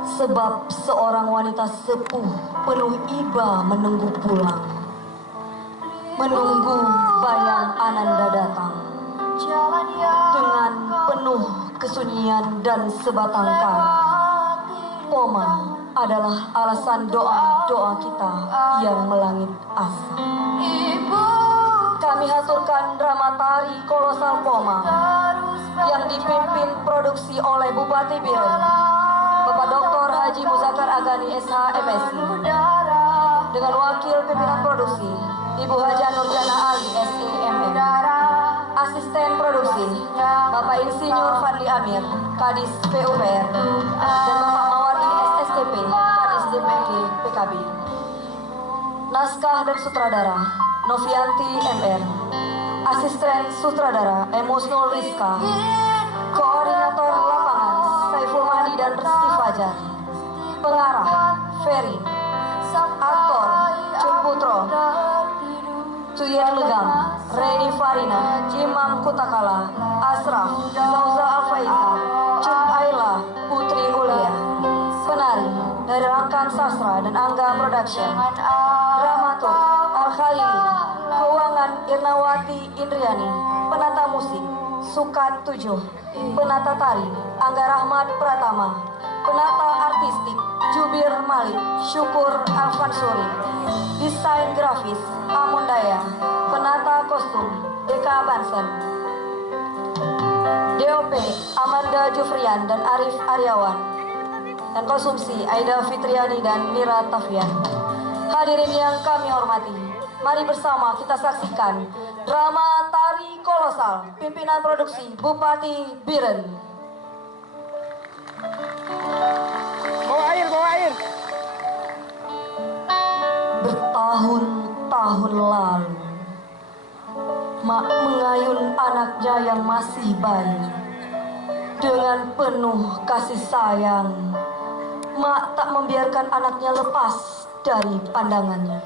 Sebab seorang wanita sepuh penuh iba menunggu pulang, menunggu bayang Ananda datang dengan penuh kesunyian dan sebatang kara. Poma adalah alasan doa-doa kita yang melangit asa. Kami haturkan drama tari kolosal Poma yang dipimpin produksi oleh Bupati Biren, Bapak Dr. Haji Muzakar Agani SH MSc, dengan wakil pimpinan produksi Ibu Haja Nurjana Ali SEMM, asisten produksi Bapak Insinyur Fadli Amir Kadis PUPR, dan Bapak Mawardi SSTP Kadis DPD PKB. Naskah dan sutradara Novianti MR, asisten sutradara Emusnul Rizka, koordinator lapangan Saiful Mahdi dan Rizky Fajar, pengarah Ferry, aktor Cuk Putro, Tuyen Legam, Reni Farina, Imam Kutakala, Asraf, Zauza Alfaiza, Cuk Ayla, Putri Ulia, penari dari Rangkan Sastra dan Angga Production, dramaturg Al Khalili, keuangan Irnawati Indriani, penata musik Sukat 7, penata tari Angga Rahmat Pratama, penata artistik Jubir Malik, Syukur Alfansuri, desain grafis Amundaya, penata kostum Deka Bansen, DOP Amanda Jufrian dan Arif Aryawan, dan konsumsi Aida Fitriani dan Mira Tafian. Hadirin yang kami hormati, mari bersama kita saksikan drama tari kolosal pimpinan produksi Bupati Biren. Bawa air, bawa air. Bertahun-tahun lalu, Mak mengayun anaknya yang masih bayi. Dengan penuh kasih sayang, Mak tak membiarkan anaknya lepas dari pandangannya.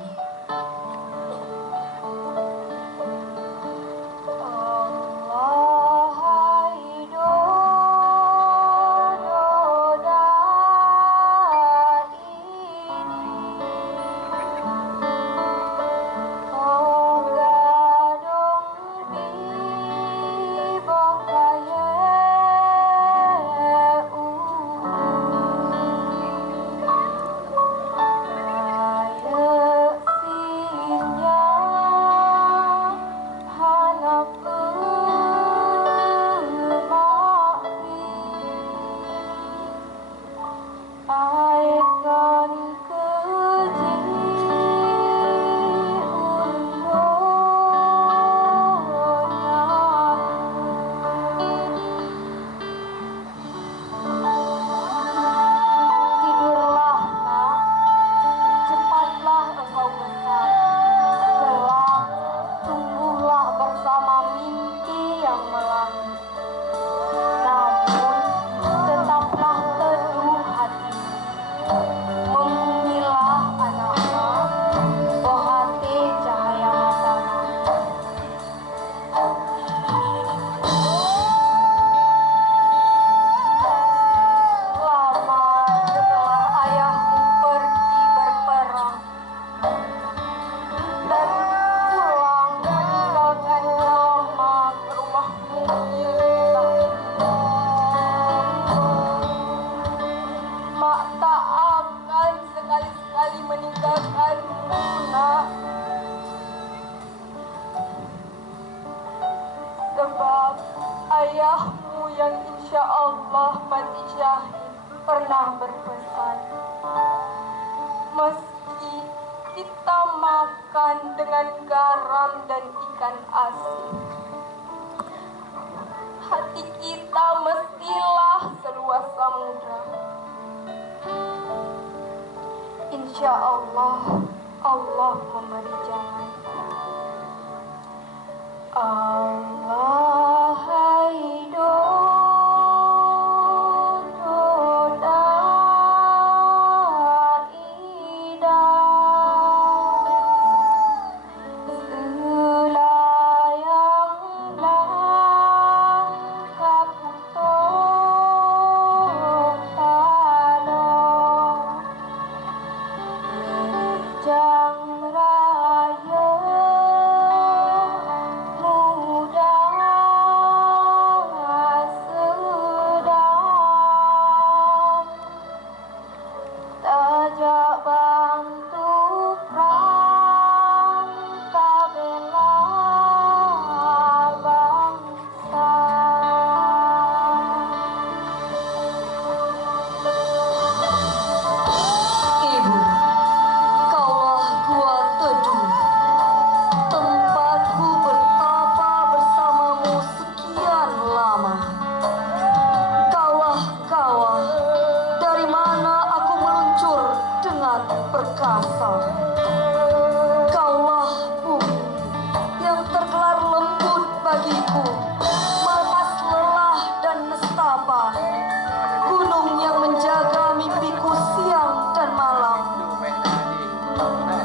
Sebab ayahmu yang insya Allah mati syahid pernah berpesan, meski kita makan dengan garam dan ikan asin, hati kita mestilah seluas samudra. Insya Allah, Allah memberi jalan. Allah haido perkasa. Kaulah bumi yang tergelar lembut bagiku, melepas lelah dan nestapa. Gunung yang menjaga mimpiku siang dan malam.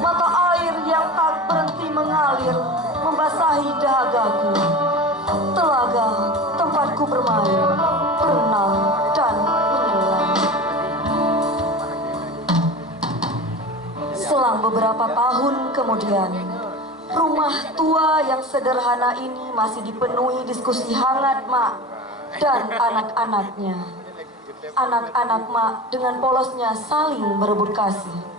Mata air yang tak berhenti mengalir membasahi dahagaku. Telaga tempatku bermain, berenang dan menyelam. Selang beberapa tahun kemudian, rumah tua yang sederhana ini masih dipenuhi diskusi hangat Mak dan anak-anaknya. Anak-anak Mak dengan polosnya saling berebut kasih.